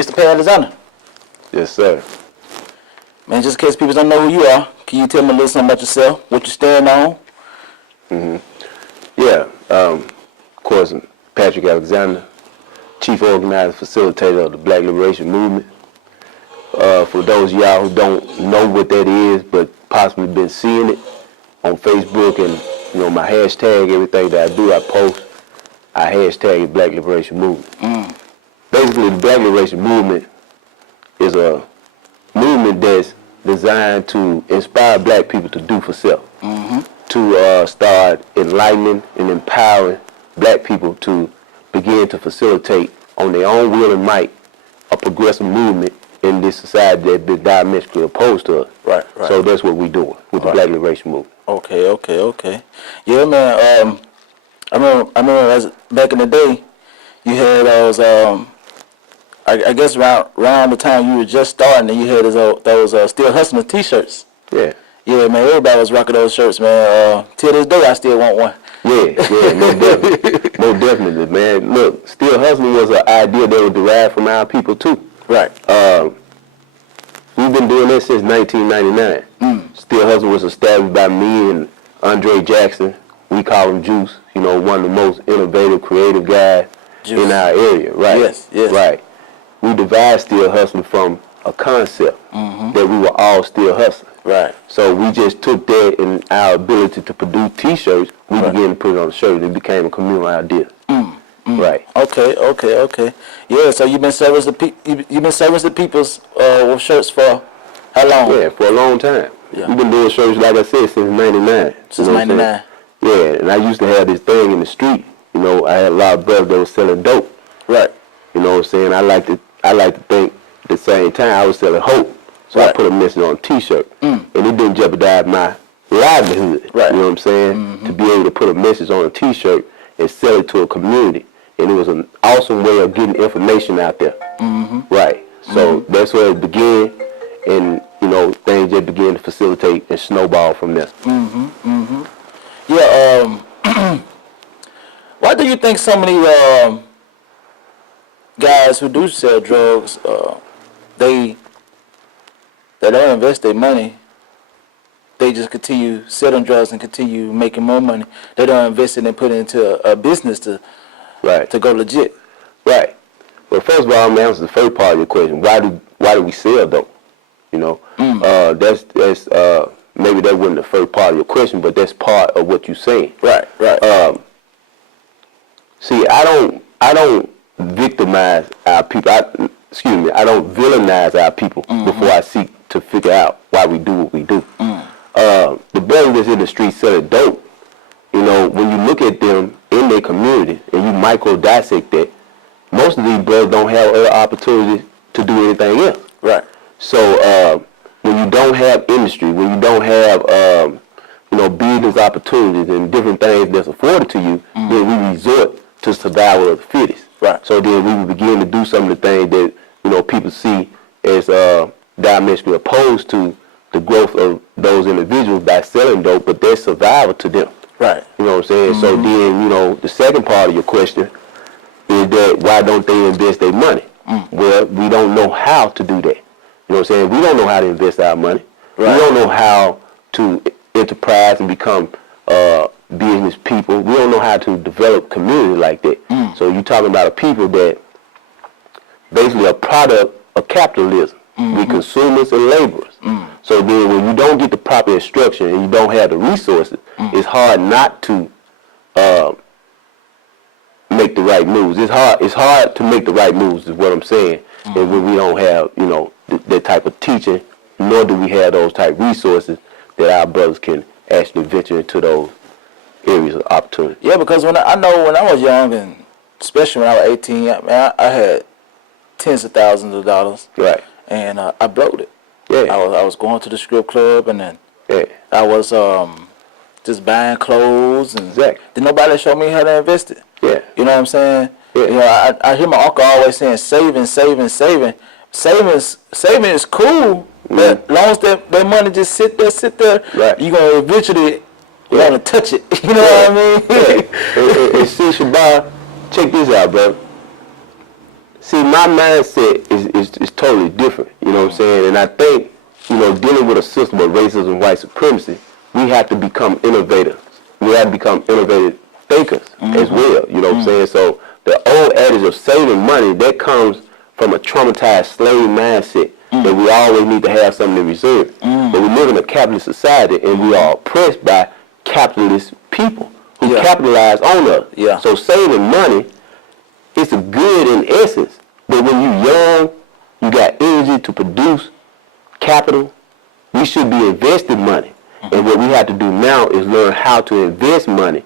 Mr. Pat Alexander. Yes, sir. Man, just in case people don't know who you are, can you tell me a little something about yourself, what you stand on? Yeah, of course, Patrick Alexander, Chief Organizer, Facilitator of the Black Liberation Movement. For those of y'all who don't know what that is, but possibly been seeing it on Facebook and, my hashtag, everything that I do, I post, I hashtag it Black Liberation Movement. Basically, the Black Liberation Movement is a movement that's designed to inspire black people to do for self, to start enlightening and empowering black people to begin to facilitate on their own will and might a progressive movement in this society that's been diametrically opposed to us. Right. So that's what we're doing with the Black Liberation Movement. Okay. Yeah, man. I remember as back in the day, you had those. I guess around the time you were just starting, and you had those Still Hustling T-shirts. Yeah. Yeah, man. Everybody was rocking those shirts, man. Till this day, I still want one. Yeah, most definitely, man. Look, Still Hustling was an idea that was derived from our people too. Right. We've been doing this since 1999. Still Hustling was established by me and Andre Jackson. We call him Juice. One of the most innovative, creative guys in our area. Right. Yes. Right. We devised Still Hustling from a concept that we were all still hustling. Right. So we just took that and our ability to produce T-shirts, we began to put it on the shirt. It became a communal idea. Right. Okay. Yeah. So you've been servicing the people's with shirts for how long? Yeah, for a long time. Yeah. We've been doing shirts, like I said, since '99. Since '99. Yeah, and I used to have this thing in the street. I had a lot of brothers that were selling dope. Right. You know what I'm saying? I like to think at the same time I was selling hope. So I put a message on a T-shirt, and it didn't jeopardize my livelihood. Right. You know what I'm saying? To be able to put a message on a T-shirt and sell it to a community, and it was an awesome way of getting information out there. Right. So that's where it began, and things just began to facilitate and snowball from there. Yeah. Why do you think so many guys who do sell drugs, they don't invest their money? They just continue selling drugs and continue making more money. They don't invest it and put it into a business to go legit. Right. Well, first of all, I'm gonna answer the first part of your question. Why do we sell dope? That's maybe that wasn't the first part of your question, but that's part of what you're saying. Right. See, I don't victimize our people. I don't villainize our people before I seek to figure out why we do what we do. The brothers that's in the street selling dope, when you look at them in their community and you micro dissect that, most of these brothers don't have other opportunities to do anything else. Right. So when you don't have industry, when you don't have business opportunities and different things that's afforded to you, then we resort to survival of the fittest. Right. So then we will begin to do some of the things that people see as diametrically opposed to the growth of those individuals by selling dope, but that's survival to them. Right. You know what I'm saying? So then, the second part of your question is that why don't they invest their money? Well, we don't know how to do that. You know what I'm saying? We don't know how to invest our money. Right. We don't know how to enterprise and become business people. We don't know how to develop community like that. So you're talking about a people that basically a product of capitalism. We consumers and laborers. So then when you don't get the proper instruction and you don't have the resources, it's hard not to make the right moves. It's hard to make the right moves is what I'm saying. And when we don't have, that type of teaching, nor do we have those type of resources that our brothers can actually venture into those areas of opportunity. Yeah, because when I was young, and especially when I was 18, I had tens of thousands of dollars. Right. And I blowed it. Yeah. I was going to the strip club, and then Yeah. I was just buying clothes, and Exactly. then nobody showed me how to invest it. Yeah. You know what I'm saying? Yeah. I hear my uncle always saying saving. Saving is cool, but as long as that money just sit there, Right. you're gonna eventually want to touch it. You know what I mean? And see, Shabbat, check this out, bro. See, my mindset is totally different. You know what I'm saying? And I think, dealing with a system of racism and white supremacy, we have to become innovators. We have to become innovative thinkers as well. You know what I'm saying? So the old adage of saving money, that comes from a traumatized slave mindset that we always need to have something in reserve. But we live in a capitalist society, and we are oppressed by capitalist people who capitalize on us. Yeah. So saving money, it's a good in essence, but when you're young, you got energy to produce capital, we should be investing money. And what we have to do now is learn how to invest money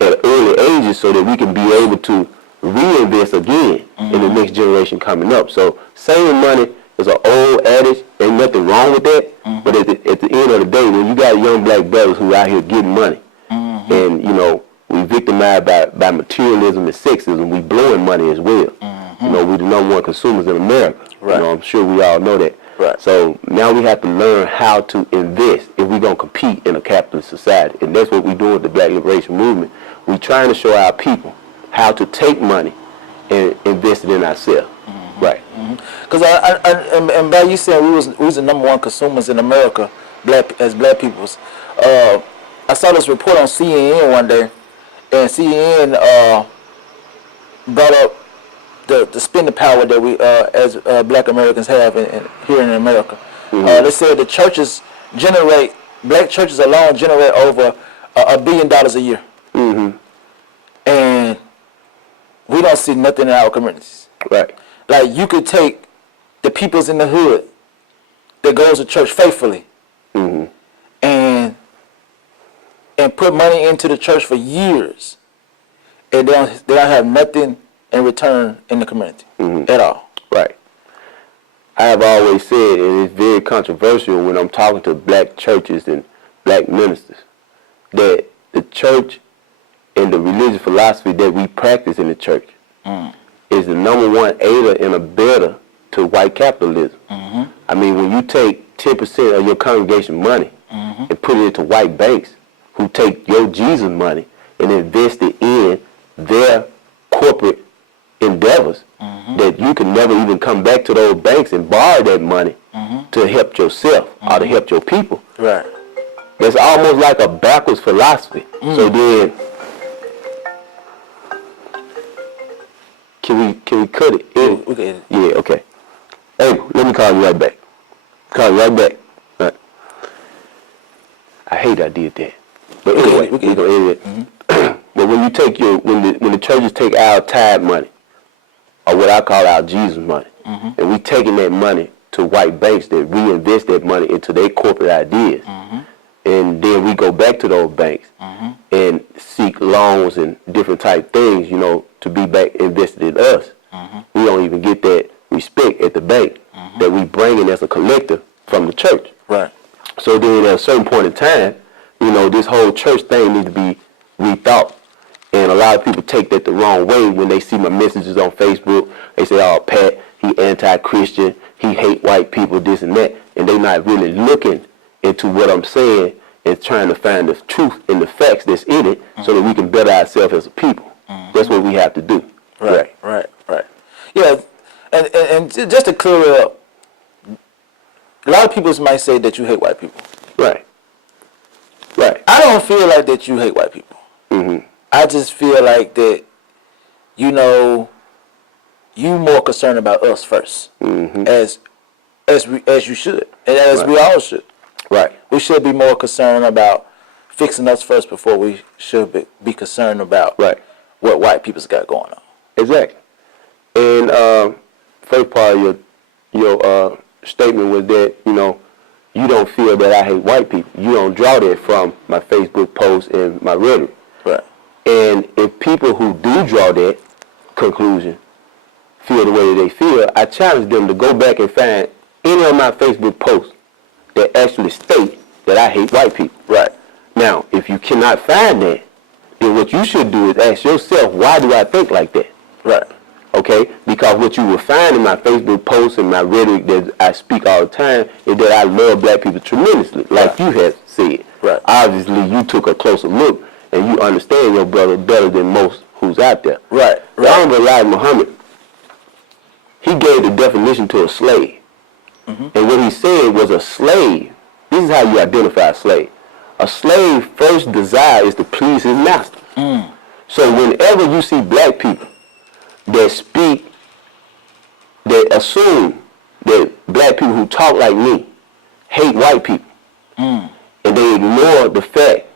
at early ages so that we can be able to reinvest again in the next generation coming up. So saving money is an old adage. Ain't nothing wrong with that. But at the end of the day, when you got young black brothers who out here getting money, and we victimized by materialism and sexism, we blowing money as well. We the number one consumers in America. Right. I'm sure we all know that. Right. So now we have to learn how to invest if we're going to compete in a capitalist society. And that's what we're doing with the Black Liberation Movement. We're trying to show our people how to take money and invest it in ourselves. Right. Because and by you saying we was the number one consumers in America, as black peoples, I saw this report on CNN one day, and CNN brought up the spending power that we as black Americans have here in America. They said black churches alone generate over $1 billion a year. And we don't see nothing in our communities. Right. Like, you could take the peoples in the hood that goes to church faithfully and put money into the church for years, and they don't have nothing in return in the community at all. Right. I have always said, and it's very controversial when I'm talking to black churches and black ministers, that the church and the religious philosophy that we practice in the church is the number one aider and abetter to white capitalism. I mean, when you take 10% of your congregation money and put it into white banks who take your Jesus money and invest it in their corporate endeavors, that you can never even come back to those banks and borrow that money to help yourself or to help your people. Right. That's almost like a backwards philosophy. So then, can we cut it? Okay. Yeah, okay. Hey, let me call you right back. Call you right back. All right. I hate I did that. But anyway, we're gonna end it. But when you take when the churches take our tithe money, or what I call our Jesus money, and we taking that money to white banks that reinvest that money into their corporate ideas, and then we go back to those banks and seek loans and different type things, to be back invested in us. We don't even get that respect at the bank that we bring in as a collector from the church. Right. So then at a certain point in time, this whole church thing needs to be rethought. And a lot of people take that the wrong way when they see my messages on Facebook. They say, oh, Pat, he anti-Christian, he hate white people, this and that. And they not really looking into what I'm saying and trying to find the truth and the facts that's in it so that we can better ourselves as a people. That's what we have to do. Right. Yeah, and just to clear it up, a lot of people might say that you hate white people. Right. I don't feel like that you hate white people. I just feel like that, you more concerned about us first, as you should, and as we all should. Right. We should be more concerned about fixing us first before we should be concerned about what white people's got going on. Exactly. And first part of your statement was that you don't feel that I hate white people. You don't draw that from my Facebook posts and my rhetoric. Right. And if people who do draw that conclusion feel the way that they feel, I challenge them to go back and find any of my Facebook posts that actually state that I hate white people. Right. Now, if you cannot find that, then what you should do is ask yourself, why do I think like that? Right. Okay? Because what you will find in my Facebook posts and my rhetoric that I speak all the time is that I love black people tremendously, like you have said. Right. Obviously, you took a closer look and you understand your brother better than most who's out there. Right. The Honorable Elijah Muhammad gave the definition to a slave. And what he said was a slave. This is how you identify a slave. A slave's first desire is to please his master. So whenever you see black people that speak, that assume that black people who talk like me hate white people, and they ignore the fact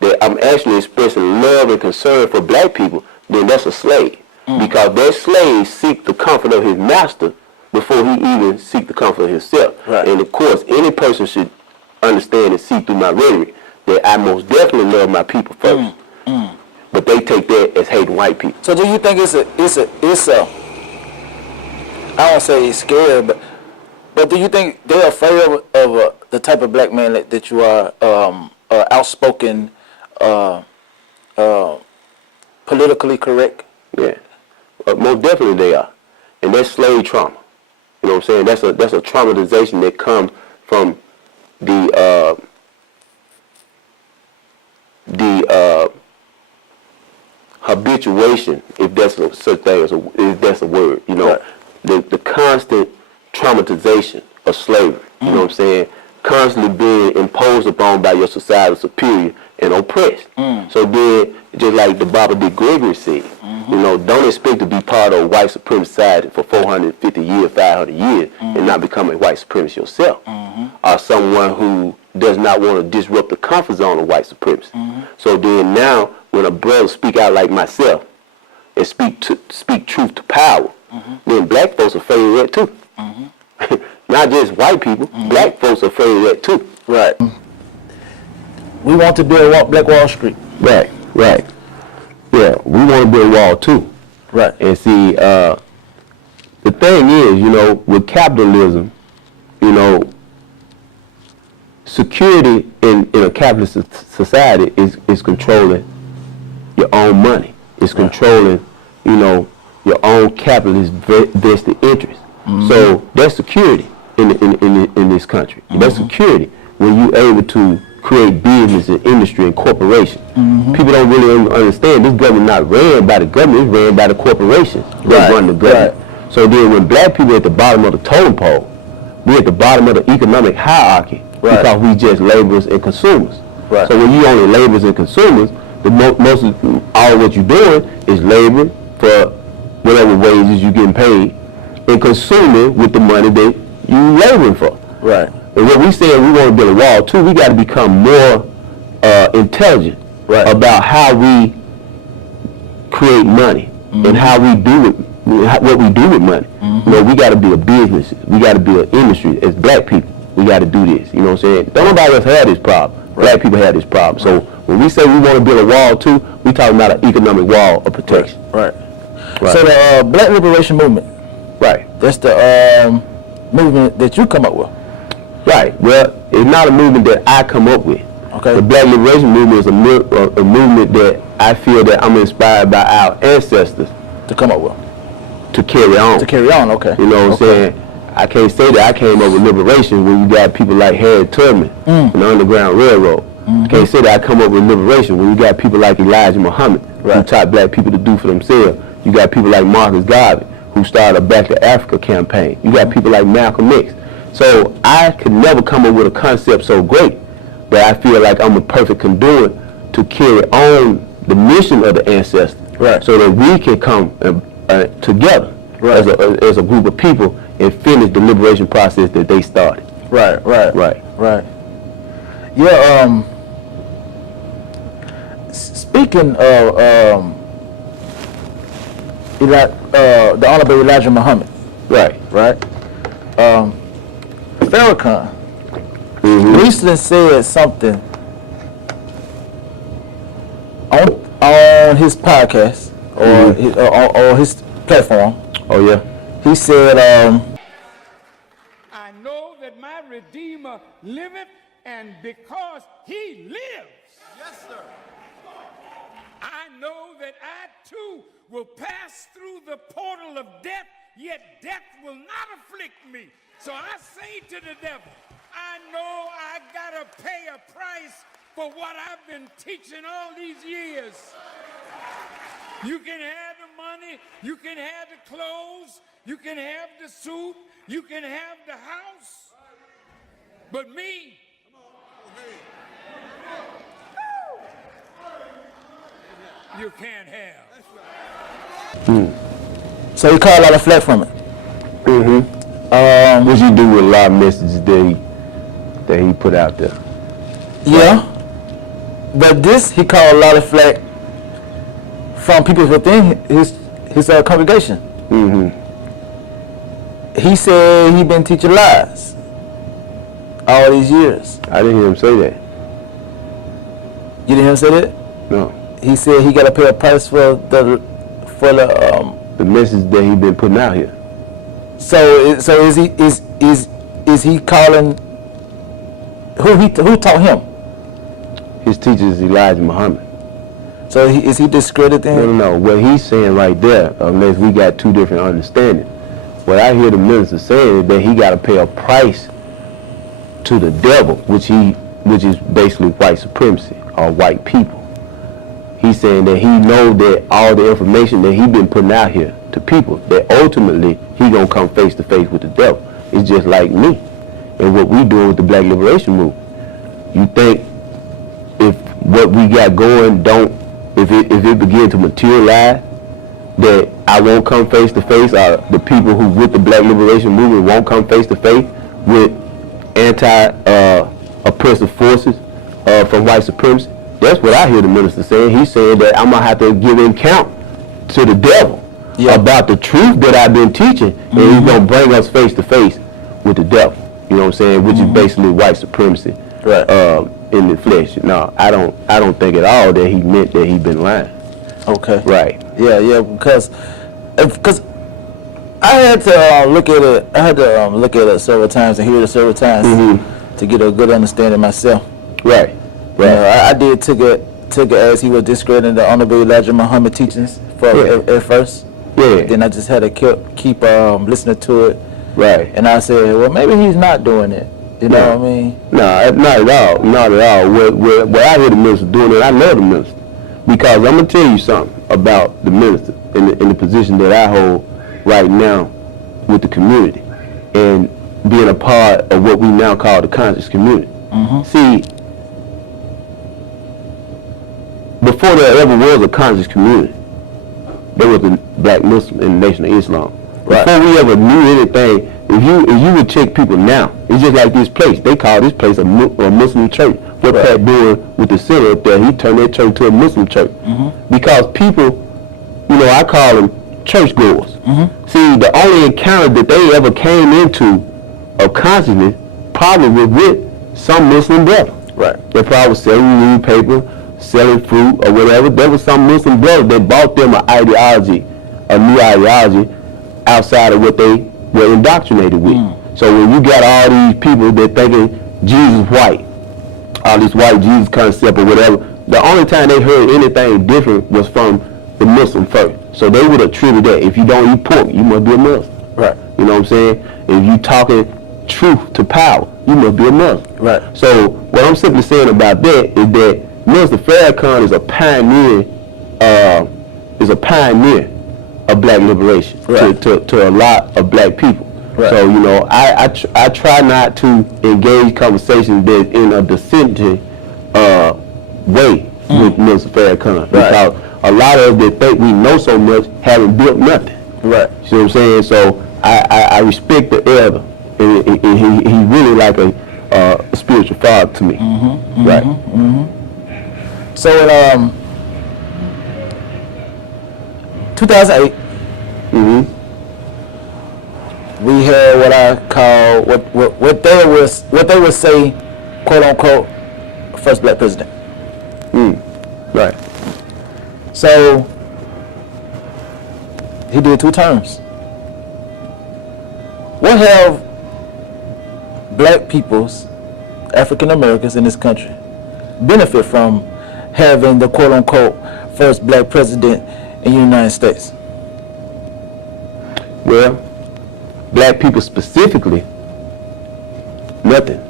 that I'm actually expressing love and concern for black people, then that's a slave. Because that slave seeks the comfort of his master before he even seeks the comfort of himself. Right. And of course, any person should understand and see through my rhetoric that I most definitely love my people first. But they take that as hating white people. So do you think it's a I don't say it's scary, but do you think they're afraid of the type of black man that you are, outspoken, politically correct? Yeah, most definitely they are, and that's slave trauma. You know what I'm saying? That's a traumatization that comes from the habituation, if that's such thing as if that's a word. You know, the constant traumatization of slavery. You know what I'm saying? Constantly being imposed upon by your societal superior and oppressed. So then, just like the Baba D. Gregory said, you know, don't expect to be part of a white supremacist society for 450 years, 500 years, and not become a white supremacist yourself, or someone who does not want to disrupt the comfort zone of white supremacy. So then now, when a brother speak out like myself and speak truth to power, then black folks are afraid of that too. Not just white people, black folks are afraid of that too. Right. We want to build Black Wall Street. Right. Yeah, we want to build a wall too. Right. And see, the thing is, you know, with capitalism, you know, security in a capitalist society is controlling your own money. It's controlling, you know, your own capitalist vested interest. So that's security in this country. That's security when you're able to create business and industry and corporations. People don't really understand this government not ran by the government, it's ran by the corporations that run the government. So then when black people at the bottom of the totem pole, we're at the bottom of the economic hierarchy because we just laborers and consumers. So when you only laborers and consumers, most of all what you're doing is laboring for whatever wages you're getting paid and consuming with the money that you laboring for. Right. And what we say we want to build a wall too, we got to become more intelligent about how we create money and how we do it, what we do with money. You know, we got to be a business, we got to be an industry. As black people, we got to do this. You know what I'm saying? Don't nobody else have this problem. Black people have this problem. So when we say we want to build a wall too, we talking about an economic wall of protection. Right. So the Black Liberation Movement. That's the movement that you come up with. Right. Well, it's not a movement that I come up with. Okay. The Black Liberation Movement is a movement that I feel that I'm inspired by our ancestors to come up with. To carry on. To carry on, okay. You know what I'm saying? I can't say that I came up with liberation when you got people like Harriet Tubman and the Underground Railroad. I can't say that I come up with liberation when you got people like Elijah Muhammad who taught black people to do for themselves. You got people like Marcus Garvey who started a Back to Africa campaign. You got people like Malcolm X. So I could never come up with a concept so great that I feel like I'm a perfect conduit to carry on the mission of the ancestors, so that we can come together as a group of people and finish the liberation process that they started. Right. Yeah. Speaking of the Honorable Elijah Muhammad. Right. Farrakhan recently said something on his podcast or his platform. Oh yeah. He said, I know that my Redeemer liveth, and because he lives, yes, sir, I know that I too will pass through the portal of death, yet death will not afflict me. So I say to the devil, I know I gotta pay a price for what I've been teaching all these years. You can have the money. money, you can have the clothes, you can have the suit, you can have the house. But me, you can't have. So he caught a lot of flack from it. What you do with a lot of messages that he put out there? Yeah. But this, he caught a lot of flack from people within his congregation. He said he been teaching lies all these years. I didn't hear him say that. You didn't hear him say that? No. He said he got to pay a price for the message that he been putting out here. So is he calling who taught him? His teacher is Elijah Muhammad. So is he discrediting him? No. What he's saying right there, unless we got two different understandings, what I hear the minister saying is that he got to pay a price to the devil, which is basically white supremacy or white people. He's saying that he know that all the information that he been putting out here to people, that ultimately he gonna come face to face with the devil. It's just like me and what we doing with the Black Liberation Movement. You think if what we got going if it begin to materialize, that I won't come face to face, or the people who with the Black Liberation Movement won't come face to face with oppressive forces from white supremacy? That's what I hear the minister saying. He's saying that I'm going to have to give an account to the devil about the truth that I've been teaching, and he's going to bring us face to face with the devil. You know what I'm saying? Which is basically white supremacy in the flesh. No, I don't think at all that he meant that he been lying. Okay. Right. Yeah, because I had to look at it. I had to look at it several times and hear it several times to get a good understanding myself. Right. You know, I did took it as he was discrediting the Honorable Elijah Muhammad teachings at first. Yeah. Then I just had to keep listening to it. Right. And I said, well, maybe he's not doing it. You know what I mean? No, not at all. Not at all. What I hear the minister doing, and I love the minister, because I'm gonna tell you something about the minister in the position that I hold right now with the community and being a part of what we now call the conscious community. See, before there ever was a conscious community, there was a black Muslim in the Nation of Islam. Right. Before we ever knew anything, if you would check people now, it's just like this place. They call this place a Muslim church. What Pat doing with the center up there, he turned that church to a Muslim church. Because people, I call them churchgoers. See, the only encounter that they ever came into of consciousness probably was with some Muslim brother. Right. They probably was selling newspaper, selling fruit or whatever. There was some Muslim brother that bought them an ideology, a new ideology, outside of what they were indoctrinated with. So when you got all these people that thinking Jesus white, all this white Jesus concept or whatever, the only time they heard anything different was from the Muslim first. So they would attribute that. If you don't eat pork, you must be a Muslim. Right. You know what I'm saying? If you talking truth to power, you must be a Muslim. Right. So what I'm simply saying about that is that Minister Farrakhan is a pioneer of black liberation to a lot of black people. Right. So I try not to engage conversations that in a dissenting way with Minister Farrakhan, because a lot of us that think we know so much haven't built nothing. Right. You see what I'm saying? So I respect the elder, and he really like a spiritual father to me. Right. So in 2008, we had what I call what they would say, quote unquote, first black president. Right. So he did 2 terms. What have black peoples, African Americans in this country, benefit from having the quote unquote first black president in the United States? Well, black people specifically, nothing.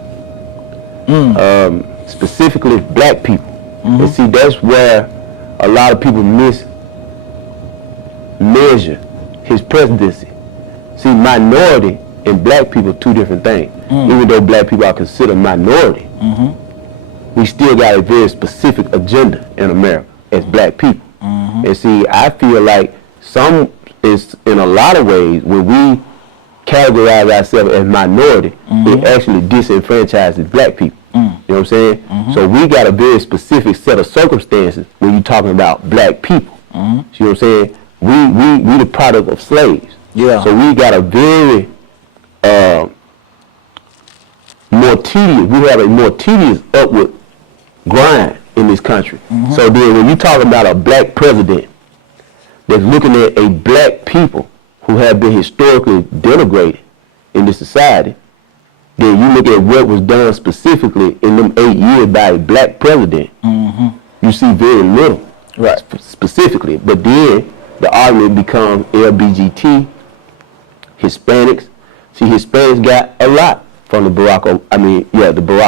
Specifically black people. And see, that's where a lot of people miss measure his presidency. See, minority and black people are two different things. Even though black people are considered minority, we still got a very specific agenda in America as black people. And see, I feel like in a lot of ways, when we categorize ourselves as minority, it actually disenfranchises black people. You know what I'm saying? So we got a very specific set of circumstances when you're talking about black people. You know what I'm saying? We the product of slaves. Yeah. So we got a very we have a more tedious upward grind in this country. So then when you talk about a black president that's looking at a black people who have been historically denigrated in this society, then you look at what was done specifically in them 8 years by a black president, you see very little specifically. But then the argument becomes LBGT, Hispanics. See, Hispanics got a lot from the Barack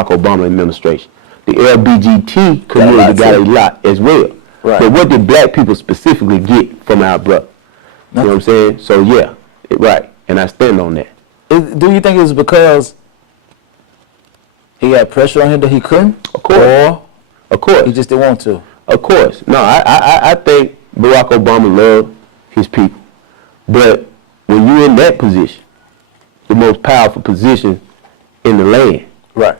Obama administration. The LBGT community got a lot as well. Right. But what did black people specifically get from our brother? You know what I'm saying? So yeah, right. And I stand on that. Do you think it's because he got pressure on him that he couldn't? Of course. Or of course. he just didn't want to? Of course. No, I think Barack Obama loved his people. But when you're in that position, the most powerful position in the land, Right.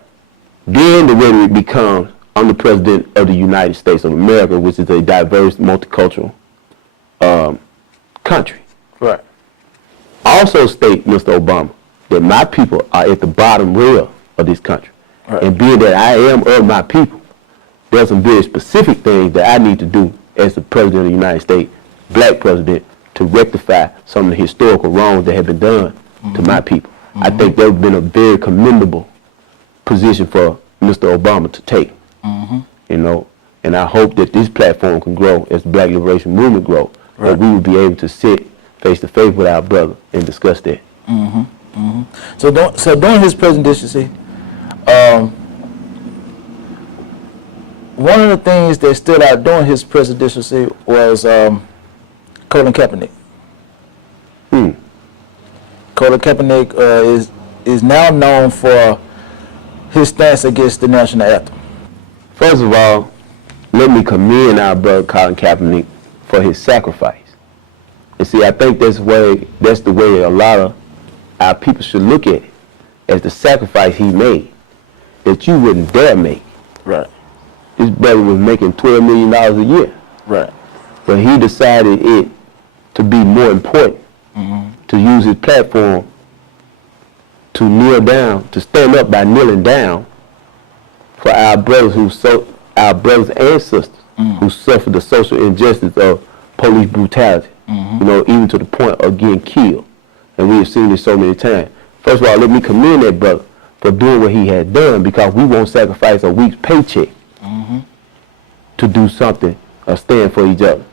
then the rhetoric becomes, I'm the president of the United States of America, which is a diverse, multicultural country. Right. Also state, Mr. Obama, that my people are at the bottom rail of this country. Right. And being that I am of my people, there's some very specific things that I need to do as the president of the United States, black president, to rectify some of the historical wrongs that have been done to my people. I think that would have been a very commendable position for Mr. Obama to take. You know, and I hope that this platform can grow as the Black Liberation Movement grows. Right. That we will be able to sit face to face with our brother and discuss that. So during his presidency, one of the things that stood out during his presidency was Colin Kaepernick. Colin Kaepernick is now known for his stance against the national anthem. First of all, let me commend our brother Colin Kaepernick for his sacrifice. And see, I think that's the way a lot of our people should look at it, as the sacrifice he made that you wouldn't dare make. Right. This brother was making $12 million a year. Right. But he decided it to be more important to use his platform to kneel down, to stand up by kneeling down for our brothers and sisters who suffered the social injustice of police brutality. You know, even to the point of getting killed. And we have seen this so many times. First of all, let me commend that brother for doing what he had done, because we won't sacrifice a week's paycheck to do something or stand for each other.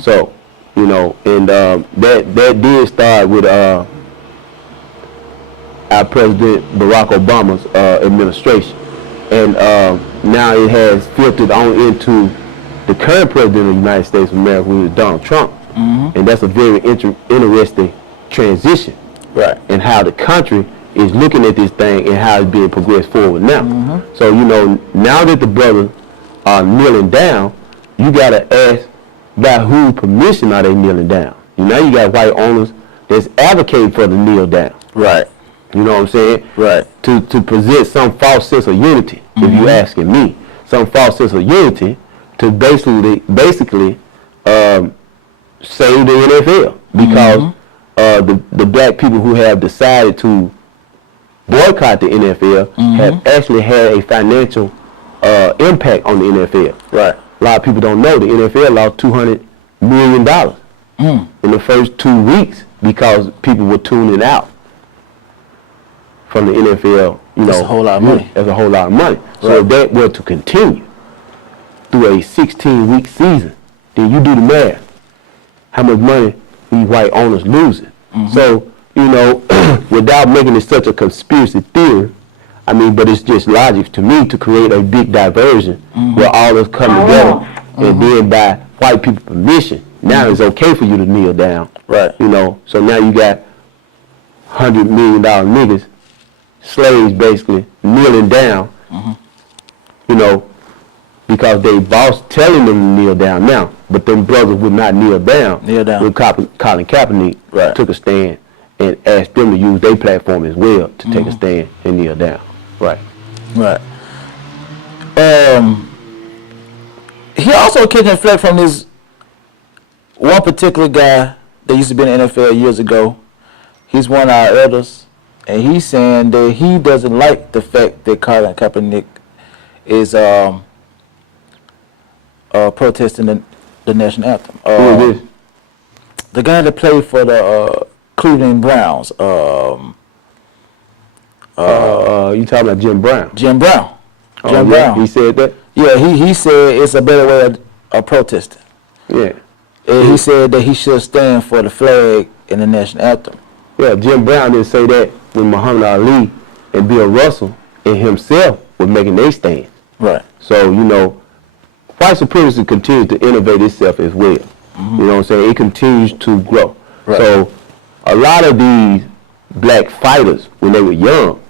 So, you know, and that did start with our President Barack Obama's administration. And now it has filtered on into the current president of the United States of America, who is Donald Trump. And that's a very interesting transition. Right. And how the country is looking at this thing and how it's being progressed forward now. So, you know, now that the brothers are kneeling down, you got to ask by whose permission are they kneeling down. Now you got white owners that's advocating for the kneel down. Right. You know what I'm saying? Right. To present some false sense of unity, if you're asking me. Some false sense of unity to basically save the NFL. Because the black people who have decided to boycott the NFL have actually had a financial impact on the NFL. Right. A lot of people don't know the NFL lost $200 million in the first 2 weeks because people were tuning out from the NFL. That's a whole lot of money. That's a whole lot of money. So if that were to continue through a 16-week season, then you do the math. How much money these white owners losing? So, you know, without making it such a conspiracy theory, I mean, but it's just logic to me to create a big diversion where all of us come together and then by white people permission, Now it's okay for you to kneel down. Right. You know, so now you got $100 million niggas, slaves basically, kneeling down, you know, because they boss telling them to kneel down now, but them brothers would not kneel down. Kneel down. When Colin Kaepernick Right. took a stand and asked them to use their platform as well to take a stand and kneel down. Right. Right. He also catching flack from this one particular guy that used to be in the NFL years ago. He's one of our elders, and he's saying that he doesn't like the fact that Colin Kaepernick is protesting the national anthem. Who is this? The guy that played for the Cleveland Browns. You talking about Jim Brown? Jim Brown. Oh, Jim yeah? Brown. He said that? Yeah, he said it's a better way of protesting. Yeah. And he said that he should stand for the flag and the national anthem. Yeah, Jim Brown didn't say that when Muhammad Ali and Bill Russell and himself were making their stand. Right. So, you know, white supremacy continues to innovate itself as well. You know what I'm saying? It continues to grow. Right. So, a lot of these black fighters, when they were young,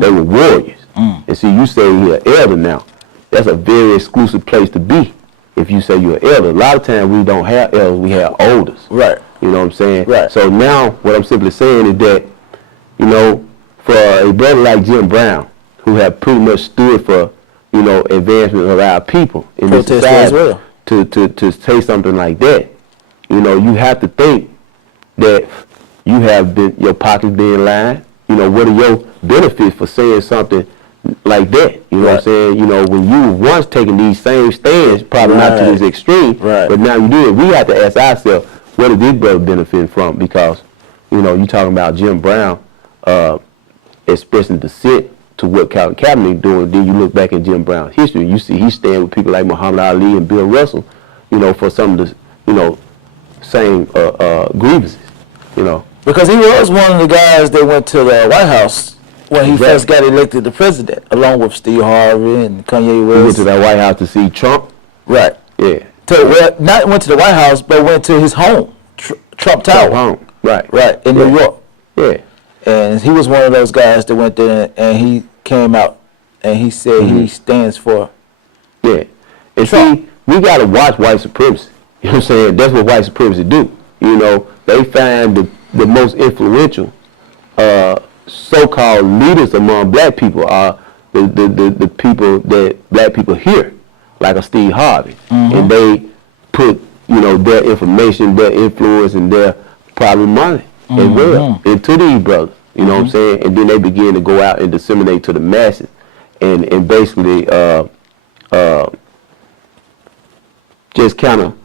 they were warriors. And see, you say you're an elder now. That's a very exclusive place to be if you say you're an elder. A lot of times we don't have elders, we have elders. Right. You know what I'm saying? Right. So now what I'm simply saying is that, you know, for a brother like Jim Brown, who have pretty much stood for, you know, advancement of our people in this Protest society, as well. to say something like that, you know, you have to think that you have been, your pockets being lined. You know, what are your benefits for saying something like that? You know what I'm saying? You know, when you were once taking these same stands, probably not to this extreme, but now you do it. We have to ask ourselves, what is this brother benefiting from? Because, you know, you talking about Jim Brown expressing dissent to what Colin Kaepernick doing. Then you look back in Jim Brown's history, you see he stand with people like Muhammad Ali and Bill Russell, you know, for some of the, you know, same grievances, you know. Because he was one of the guys that went to the White House when he first got elected the president, along with Steve Harvey and Kanye West. He went to that White House to see Trump. Right. Yeah. Well, not went to the White House, but went to his home, Trump Tower. Home. Right. Right, in New York. Yeah. And he was one of those guys that went there and he came out and he said he stands for. Yeah. And Trump. see, we got to watch white supremacy. You know what I'm saying? That's what white supremacy do. You know, they find the most influential so-called leaders among black people are the people that black people hear, like a Steve Harvey. And they put, you know, their information, their influence, and their probably money as well into these brothers. You know what I'm saying? And then they begin to go out and disseminate to the masses and basically just kind of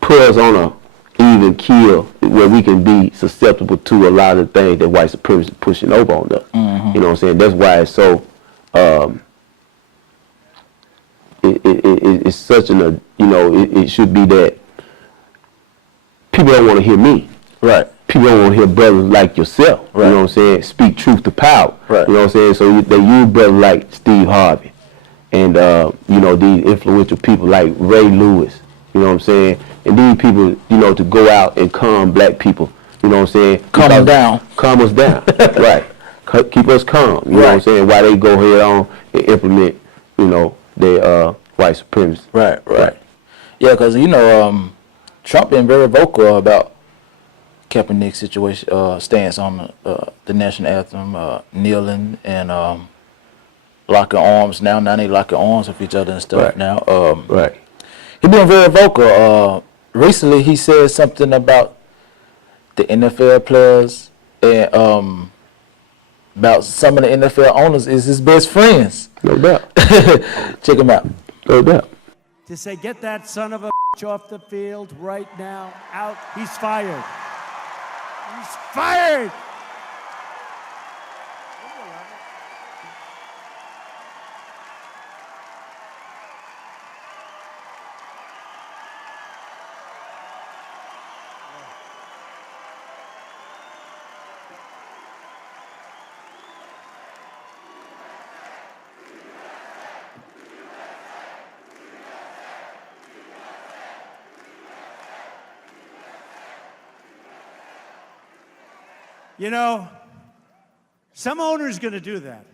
put us on a even keel where we can be susceptible to a lot of the things that white supremacy is pushing over on us. You know what I'm saying? That's why it's so it's such an you know, it should be that people don't want to hear me. Right. People don't want to hear brothers like yourself. Right. You know what I'm saying? Speak truth to power. Right. You know what I'm saying? So they use brothers like Steve Harvey and you know, these influential people like Ray Lewis. You know what I'm saying? And these people, you know, to go out and calm black people. You know what I'm saying? Calm them down. Calm us down. Right. Keep us calm. You know what I'm saying? While they go head on and implement, you know, their white supremacy. Right. Yeah, because, you know, Trump been very vocal about Kaepernick's situation, stance on the national anthem, kneeling and locking arms now. Now they locking arms with each other and stuff now. He been very vocal. Recently, he said something about the NFL players and about some of the NFL owners is his best friends. No doubt. Check him out. No doubt. To say, get that son of a bitch off the field right now, out. He's fired. He's fired. You know, some owner's going to do that.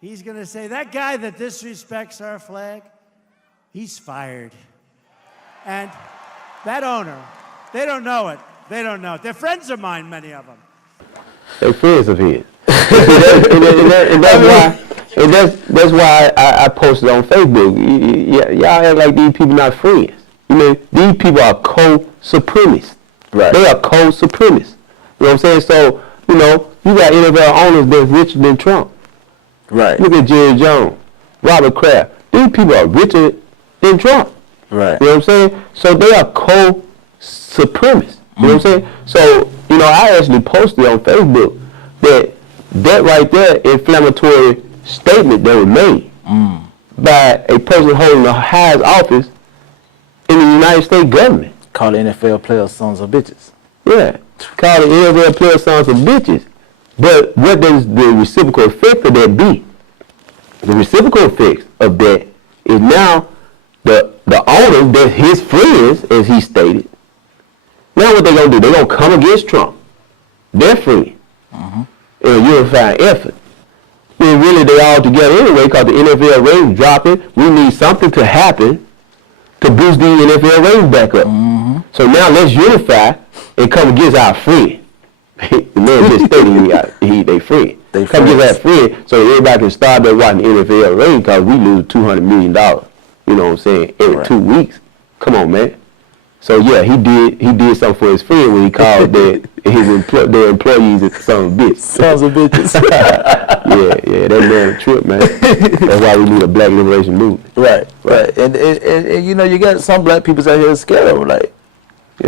He's going to say, that guy that disrespects our flag, he's fired. And that owner, they don't know it. They don't know it. They're friends of mine, many of them. They're friends of his. And that's why I posted on Facebook. Y'all act like these people not friends. You know, these people are co-supremacists. Right. They are co-supremacists. You know what I'm saying? So, you know, you got NFL owners that's richer than Trump. Right. Look at Jerry Jones, Robert Kraft. These people are richer than Trump. Right. You know what I'm saying? So they are co-supremacists. You know what I'm saying? So, you know, I actually posted on Facebook that right there inflammatory statement that was made by a person holding the highest office in the United States government. Call the NFL players sons of bitches. Yeah, call the NFL players sons of bitches. But what does the reciprocal effect of that be? The reciprocal effect of that is now the owners, that's his friends, as he stated. Now what they gonna do? They gonna come against Trump. They're friends. In a unified effort. When really they all together anyway, because the NFL ratings dropping. We need something to happen to boost the NFL ratings back up. So now let's unify and come against our friend. The man just stated they friend. They come against friends. our friend so everybody can start there watching the NFL ratings because we lose $200 million. You know what I'm saying? Every 2 weeks. Come on, man. So yeah, he did something for his friend when he called their employees sons of bitches. Sons of bitches. yeah, that man a trip, man. That's why we need a black liberation movement. Right. And you know, you got some black people out here scared of them, like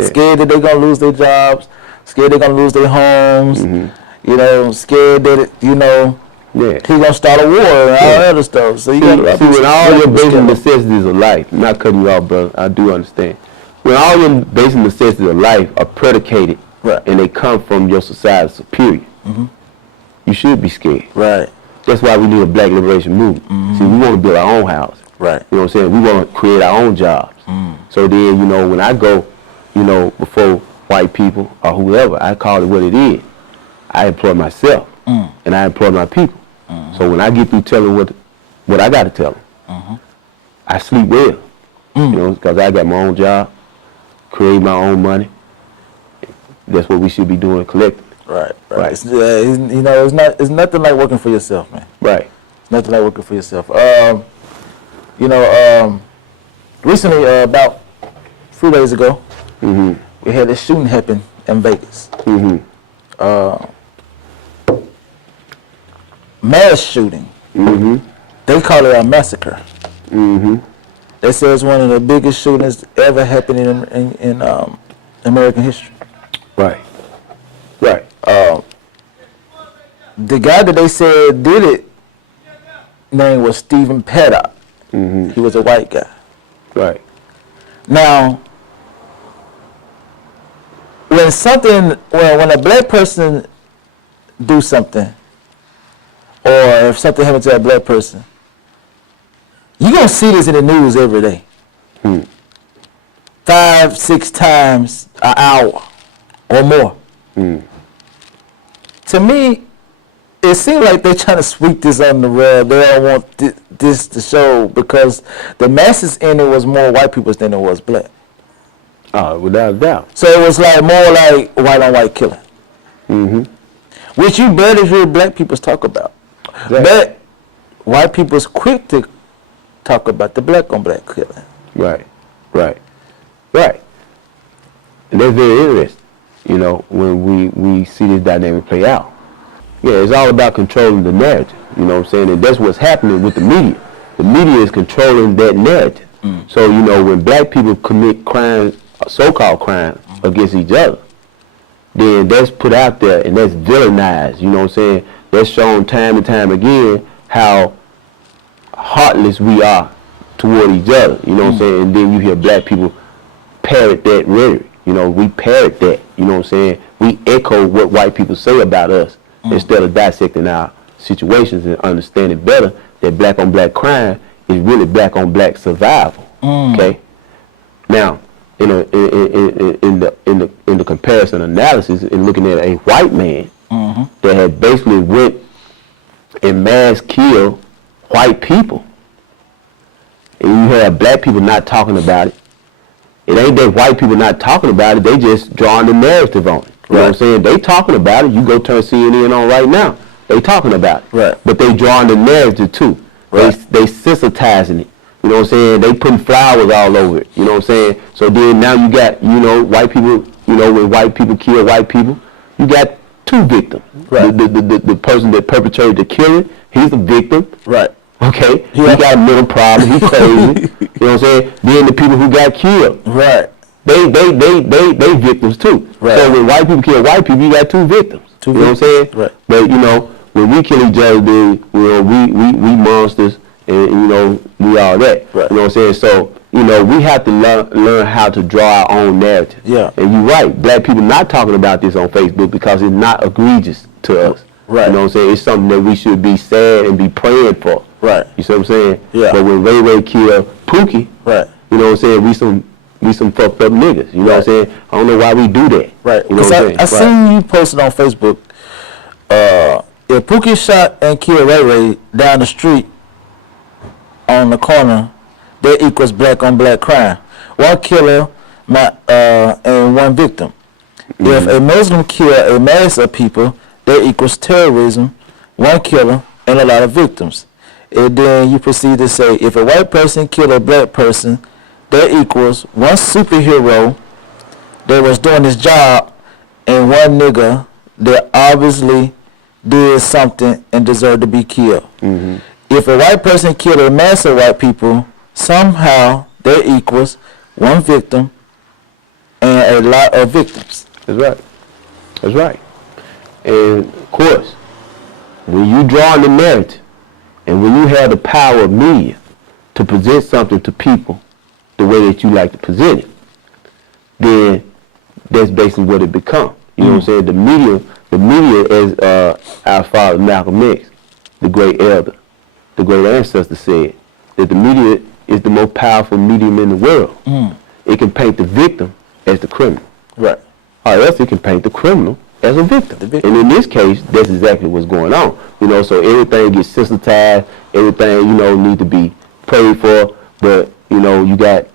scared that they're gonna lose their jobs, scared they're gonna lose their homes, you know, scared that he's gonna start a war and all that other stuff. So you got when all your basic necessities of life, I'm not cutting you off, brother, I do understand. When all your basic necessities of life are predicated and they come from your society's superior, you should be scared. Right. That's why we need a black liberation movement. See, we want to build our own house. Right. You know what I'm saying? We want to create our own jobs. So then, you know, when I go, you know, before white people or whoever, I call it what it is. I employ myself and I employ my people. So when I get through telling what I got to tell them, I sleep well. You know, because I got my own job, create my own money. That's what we should be doing collectively. Right. It's, you know, it's nothing like working for yourself, man. Right. It's nothing like working for yourself. You know, recently, about a few days ago, we had this shooting happen in Vegas. Mass shooting. They call it a massacre. They say it's one of the biggest shootings ever happened in American history. Right. The guy that they said did it, name was Stephen Paddock. He was a white guy. Right. Now, when a black person do something, or if something happens to a black person, you're going to see this in the news every day. 5-6 times an hour or more. To me, it seems like they're trying to sweep this under the rug. They don't want this to show because the masses in it was more white people than it was black. Without a doubt. So it was like more like white on white killing. Which you barely hear black people talk about. Exactly. But white people's quick to talk about the black on black killing. Right. And that's very interesting, you know, when we see this dynamic play out. Yeah, it's all about controlling the narrative, you know what I'm saying? And that's what's happening with the media. The media is controlling that narrative. So, you know, when black people commit crimes, so-called crimes against each other, then that's put out there and that's villainized, you know what I'm saying? That's shown time and time again how heartless we are toward each other, you know what I'm saying? And then you hear black people parrot that rhetoric, you know, we parrot that, you know what I'm saying? We echo what white people say about us instead of dissecting our situations and understanding better that black on black crime is really black on black survival, okay? Now, in the comparison analysis and looking at a white man that had basically went and mass killed white people, and you have black people not talking about it. It ain't that white people not talking about it, they just drawing the narrative on it. You know what I'm saying? They talking about it. You go turn CNN on right now. They talking about it. Right. But they drawing the narrative too. Right. They sensitizing it. You know what I'm saying? They putting flowers all over it. You know what I'm saying? So then now you got, white people, when white people kill white people, you got two victims. Right. The person that perpetrated the killing, he's a victim. Right. Okay? He got a mental problem. He crazy. You know what I'm saying? Then the people who got killed. Right. They victims too. Right. So when white people kill white people, you got two victims. You know what I'm saying? Right. But when we kill each other, then we monsters, and we all that. Right. You know what I'm saying? So we have to learn how to draw our own narrative. Yeah. And you're right. Black people not talking about this on Facebook because it's not egregious to us. Right. You know what I'm saying? It's something that we should be sad and be praying for. Right. You see what I'm saying? Yeah. But when Ray killed Pookie, Right. you know what I'm saying? We some fucked up niggas. You know what I'm saying? I don't know why we do that. Right. You know what I'm saying? I seen you posted on Facebook. If Pookie shot and killed Ray down the street on the corner, that equals black on black crime. One killer and one victim. Mm-hmm. If a Muslim kill a mass of people, that equals terrorism, one killer and a lot of victims. And then you proceed to say, if a white person kill a black person, that equals one superhero that was doing his job and one nigga that obviously did something and deserved to be killed. Mm-hmm. If a white person killed a mass of white people, somehow that equals one victim and a lot of victims. That's right. That's right. And of course, when you draw the narrative and when you have the power of media to present something to people the way that you like to present it, then that's basically what it becomes. You know what I'm saying? The media, as our father Malcolm X, the great elder, the great ancestor said, that the media is the most powerful medium in the world. It can paint the victim as the criminal. Right. Or else it can paint the criminal as a victim. And in this case, that's exactly what's going on. So everything gets sensitized, everything, need to be prayed for, but, you got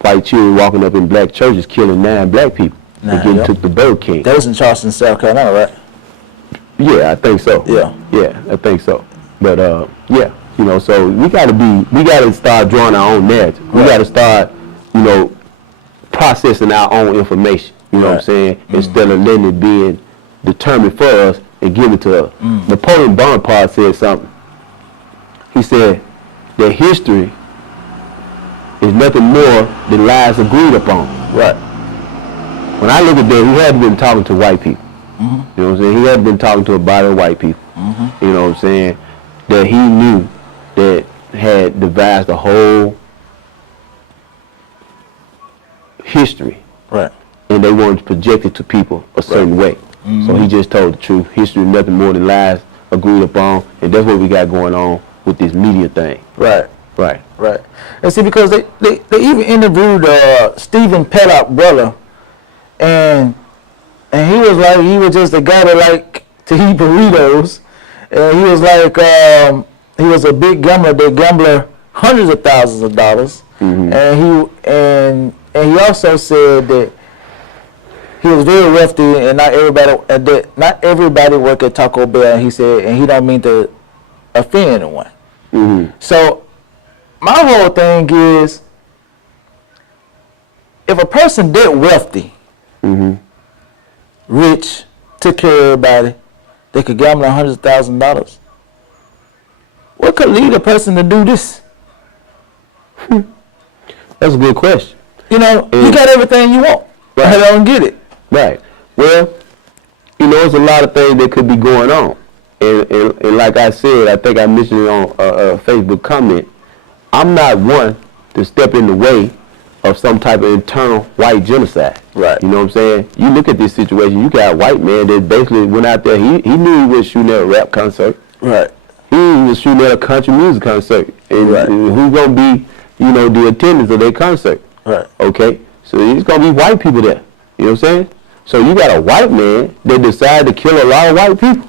white children walking up in black churches killing 9 black people and getting took to Burger King. That was in Charleston, South Carolina, right? Yeah, I think so. Yeah, I think so. But yeah, so we gotta start drawing our own narrative. We gotta start, processing our own information. You know what I'm saying? Instead of letting it being determined for us and given to us. Napoleon Bonaparte said something. He said that history is nothing more than lies agreed upon. Right. When I look at that, he had been talking to white people. You know what I'm saying? He had been talking to a body of white people. You know what I'm saying? That he knew that had devised a whole history. Right. And they wanted to project it to people a certain way. So he just told the truth. History is nothing more than lies agreed upon. And that's what we got going on with this media thing. Right. Right. Right. And see, because they even interviewed Stephen Paddock brother, and he was just a guy that liked to eat burritos, and he was like he was a big gambler that gambled hundreds of thousands of dollars, and he also said that he was very wealthy and not everybody worked at Taco Bell, and he said, and he don't mean to offend anyone. So my whole thing is, if a person that wealthy, rich, took care of everybody, they could gamble hundreds of thousands of dollars. What could lead a person to do this? That's a good question. You got everything you want. Right. I don't get it. Right. Well, there's a lot of things that could be going on. And like I said, I think I mentioned it on a Facebook comment, I'm not one to step in the way of some type of internal white genocide. Right. You know what I'm saying? You look at this situation, you got a white man that basically went out there, he knew he was shooting at a rap concert. Right. He was shooting at a country music concert. And who's going to be, the attendance of their concert? Right. Okay? So it's going to be white people there. You know what I'm saying? So you got a white man that decided to kill a lot of white people.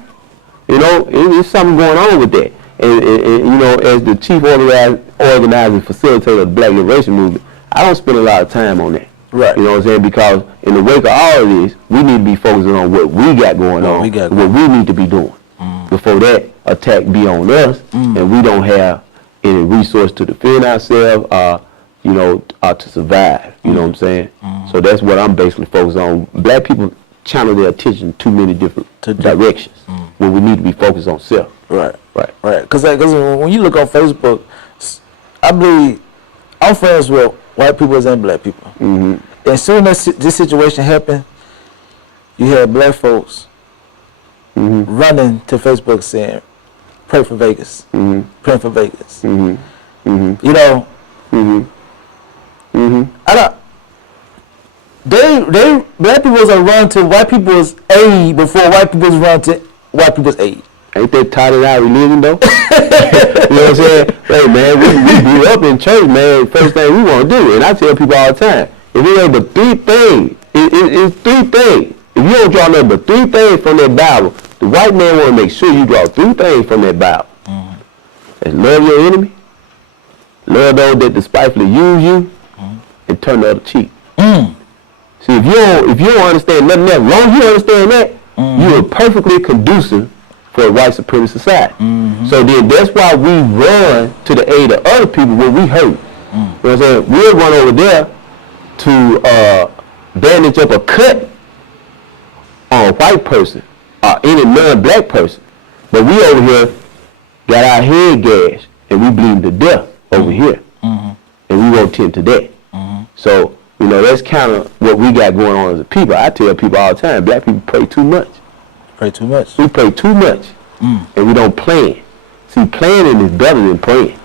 You know, it's something going on with that. And you know, as the chief organizer and facilitator of the Black Liberation Movement, I don't spend a lot of time on that. Right. You know what I'm saying? Because in the wake of all of this, we need to be focusing on what we got going on, what we need to be doing before that attack be on us, and we don't have any resource to defend ourselves, you know, to survive. You know what I'm saying? So that's what I'm basically focused on. Black people channel their attention in too many different directions when we need to be focused on self. Right. Because when you look on Facebook, I believe I'm friends with white people and black people. And soon as this situation happened, you had black folks running to Facebook saying, "Pray for Vegas, pray for Vegas." You know, I don't. They black people are run to white people's aid before white people's run to white people's aid. Ain't that tied in our religion though? You know what I'm saying? Hey man, we grew up in church, man. First thing we want to do, and I tell people all the time, if it ain't but three things, it's three things. If you don't draw nothing but three things from that Bible, the white man want to make sure you draw three things from that Bible. That's love your enemy, love those that despitefully use you, and turn the other cheek. See, if you don't understand nothing else, as long as you understand that, you are perfectly conducive for a white supremacist society. So then that's why we run to the aid of other people when we hurt. You know what I'm saying? We'll run over there to bandage up a cut on a white person or any non-black person. But we over here got our head gashed and we bleeding to death over here. And we won't tend to that. So, you know, that's kind of what we got going on as a people. I tell people all the time, black people pray too much. Pray too much. We pray too much, and we don't plan. See, planning is better than praying.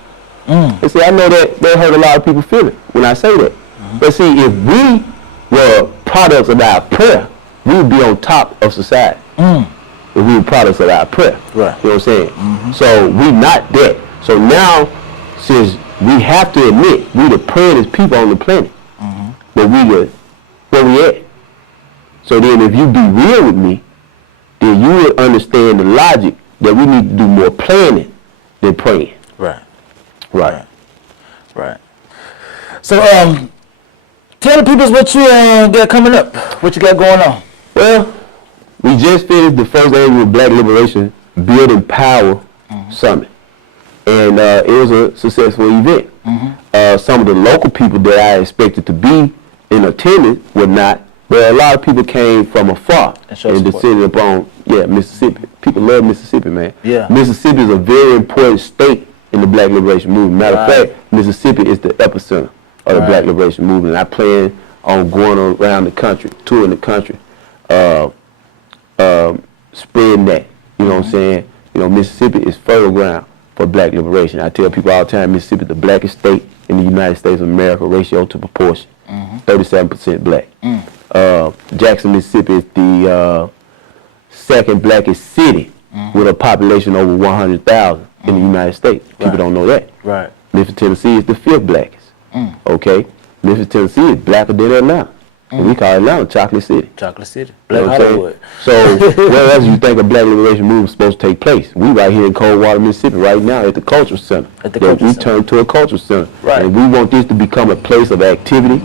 And see, I know that hurt a lot of people feeling when I say that. But see, if we were products of our prayer, we would be on top of society. If we were products of our prayer. Right. You know what I'm saying? So we not that. So now, since we have to admit we the prayerless people on the planet, but where we at? So then if you be real with me, then you would understand the logic that we need to do more planning than praying. Right. So, tell the people what you got coming up, what you got going on. Well, we just finished the first annual Black Liberation Building Power Summit, and it was a successful event. Some of the local people that I expected to be in attendance were not, but a lot of people came from afar and descended upon, Mississippi. People love Mississippi, man. Yeah. Mississippi is a very important state in the Black Liberation Movement. Matter of fact, Mississippi is the epicenter of the Black Liberation Movement. And I plan on going around the country, touring the country, spreading that. You know what I'm saying? You know, Mississippi is fertile ground for Black liberation. I tell people all the time, Mississippi is the blackest state in the United States of America, ratio to proportion. 37% black. Jackson, Mississippi is the second blackest city with a population over 100,000 in the United States. People don't know that. Right. Memphis, Tennessee is the fifth blackest. Okay? Memphis, Tennessee is blacker than Atlanta. And we call Atlanta Chocolate City. Chocolate City. You Black know what I'm Hollywood. saying? So where else you think a Black Liberation Movement is supposed to take place? We right here in Coldwater, Mississippi right now at the Cultural Center. We turned to a cultural center. Right. And we want this to become a place of activity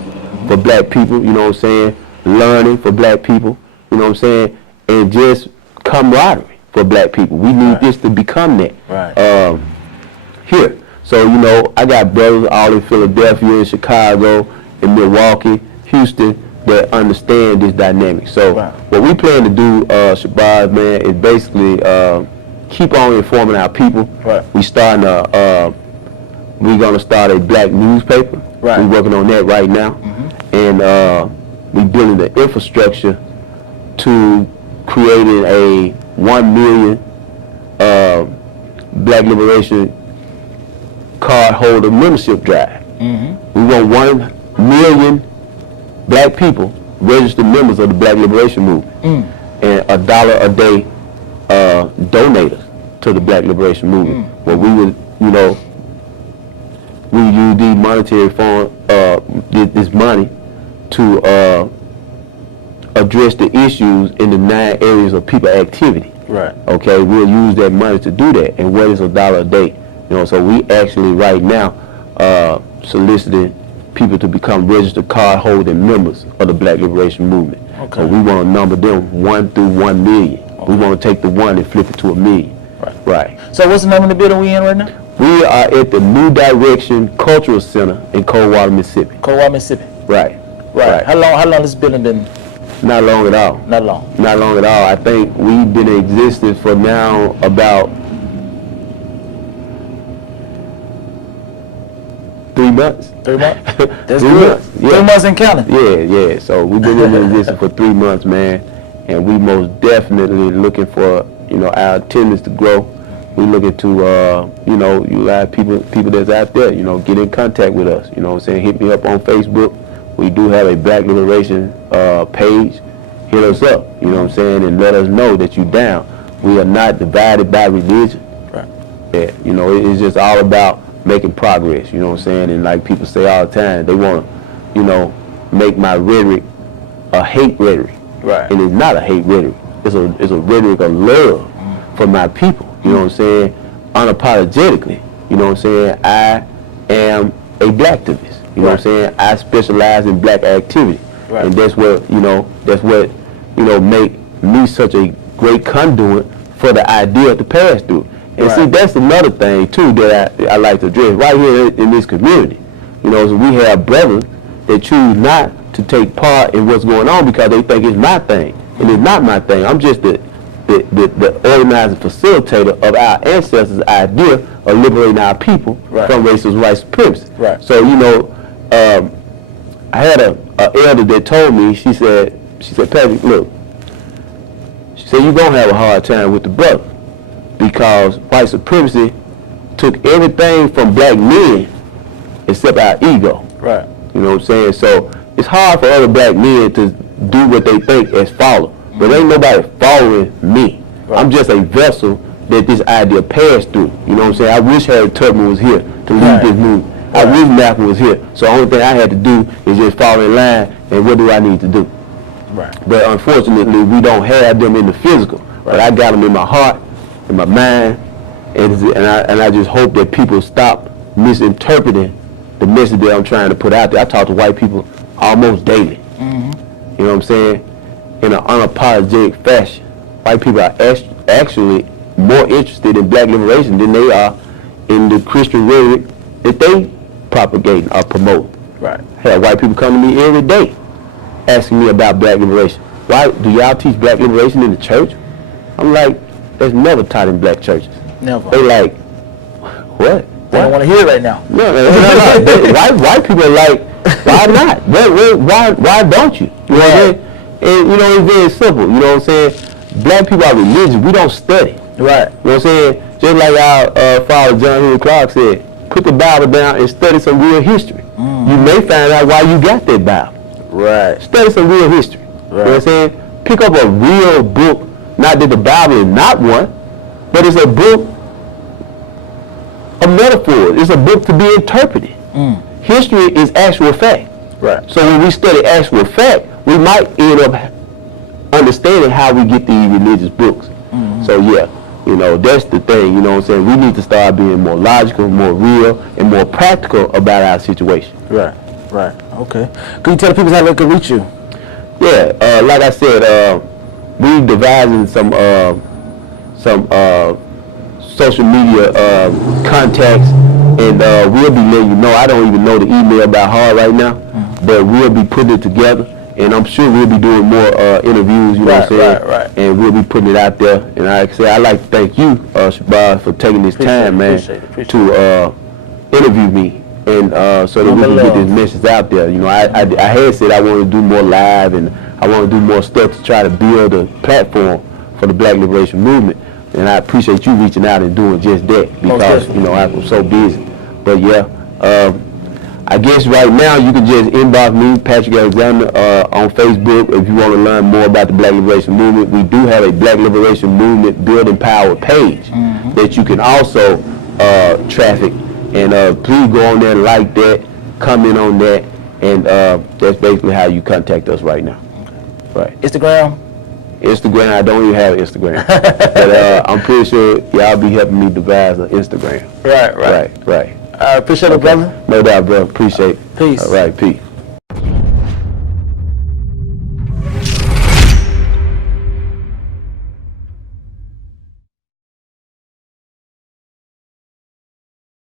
for black people, you know what I'm saying? Learning for black people, you know what I'm saying? And just camaraderie for black people. We need this to become that. Right. Here. So, you know, I got brothers all in Philadelphia, in Chicago, in Milwaukee, Houston, that understand this dynamic. So what we plan to do, Shabazz, man, is basically keep on informing our people. We're gonna start a black newspaper. We're working on that right now. And we're building the infrastructure to creating a 1 million Black Liberation card holder membership drive. We want 1 million black people registered members of the Black Liberation Movement, and $1 a day donators to the Black Liberation Movement. Where we would, you know, we use these monetary funds, this money to address the issues in the 9 areas of people activity. Right. Okay, we'll use that money to do that. And what is $1 a day? You know, so we actually right now soliciting people to become registered card-holding members of the Black Liberation Movement. Okay. So we want to number them 1 through 1 million. Okay. We want to take the 1 and flip it to 1 million. Right. So what's the name of the building we in right now? We are at the New Direction Cultural Center in Coldwater, Mississippi. Coldwater, Mississippi. Right. Right. How long this building been? Not long at all. Not long. Not long at all. I think we've been in existence for now about 3 months. 3 months? That's 3 good. months. Yeah. 3 months in counting. Yeah. So we've been in existence for 3 months, man, and we most definitely looking for, you know, our attendance to grow. We looking to, you know, you have people that's out there, you know, get in contact with us. You know what I'm saying? Hit me up on Facebook. We do have a Black Liberation page. Hit us up, you know what I'm saying, and let us know that you down. We are not divided by religion. Right. Yeah, you know, it's just all about making progress, you know what I'm saying? And like people say all the time, they want to, you know, make my rhetoric a hate rhetoric. Right. And it's not a hate rhetoric. It's a rhetoric of love for my people, you know what I'm saying? Unapologetically, you know what I'm saying? I am a blacktivist, you know what I'm saying? I specialize in black activity. Right. And that's what, you know, make me such a great conduit for the idea to pass through. And see, that's another thing too that I like to address right here in this community. You know, so we have brothers that choose not to take part in what's going on because they think it's my thing. And it's not my thing. I'm just the organizing facilitator of our ancestors' idea of liberating our people from racist white supremacy. Right. So, you know, I had a elder that told me, she said, Patrick, look, she said, you're going to have a hard time with the brother because white supremacy took everything from black men except our ego. Right. You know what I'm saying? So it's hard for other black men to do what they think as follow. But ain't nobody following me. Right. I'm just a vessel that this idea passed through. You know what I'm saying? I wish Harry Tubman was here to lead this movement. I wish Malcolm was here. So the only thing I had to do is just follow in line and what do I need to do? Right. But unfortunately, we don't have them in the physical. Right. But I got them in my heart, in my mind, and I just hope that people stop misinterpreting the message that I'm trying to put out there. I talk to white people almost daily. Mm-hmm. You know what I'm saying? In an unapologetic fashion. White people are actually more interested in black liberation than they are in the Christian rhetoric that they propagate or promote. Right. I have white people come to me every day asking me about black liberation. Why do y'all teach black liberation in the church? I'm like, that's never taught in black churches. Never. They like, what? They don't want to hear it right now. No. White people are like, why not? Why don't you? You know what I'm saying? And you know, it's very simple. You know what I'm saying? Black people are religious. We don't study. Right. You know what I'm saying? Just like our father John Henry Clark said, put the Bible down and study some real history. You may find out why you got that Bible. Right. Study some real history. Right. You know what I'm saying? Pick up a real book. Not that the Bible is not one, but it's a book of metaphors. It's a book to be interpreted. History is actual fact. Right. So when we study actual fact, we might end up understanding how we get these religious books. So yeah, you know, that's the thing, you know what I'm saying? We need to start being more logical, more real, and more practical about our situation. Right. Okay. Can you tell the people how they can reach you? Yeah, like I said, we devising some social media contacts, and we'll be letting you know. I don't even know the email by heart right now, but we'll be putting it together, and I'm sure we'll be doing more interviews, you know what I'm saying? Right. And we'll be putting it out there. And like I say, I'd like to thank you, Shabazz, for taking this time, man, to interview me, and so that we can get this message out there. You know, I had said I want to do more live, and I want to do more stuff to try to build a platform for the Black Liberation Movement. And I appreciate you reaching out and doing just that because, you know, I'm so busy. But yeah, I guess right now you can just inbox me, Patrick Alexander, on Facebook if you want to learn more about the Black Liberation Movement. We do have a Black Liberation Movement Building Power page that you can also traffic. And please go on there and like that, comment on that, And that's basically how you contact us right now. Right. Instagram? Instagram, I don't even have Instagram. But I'm pretty sure y'all be helping me devise an Instagram. Right. Right. I appreciate it, brother. No doubt, bro. Appreciate it. Peace. All right, peace.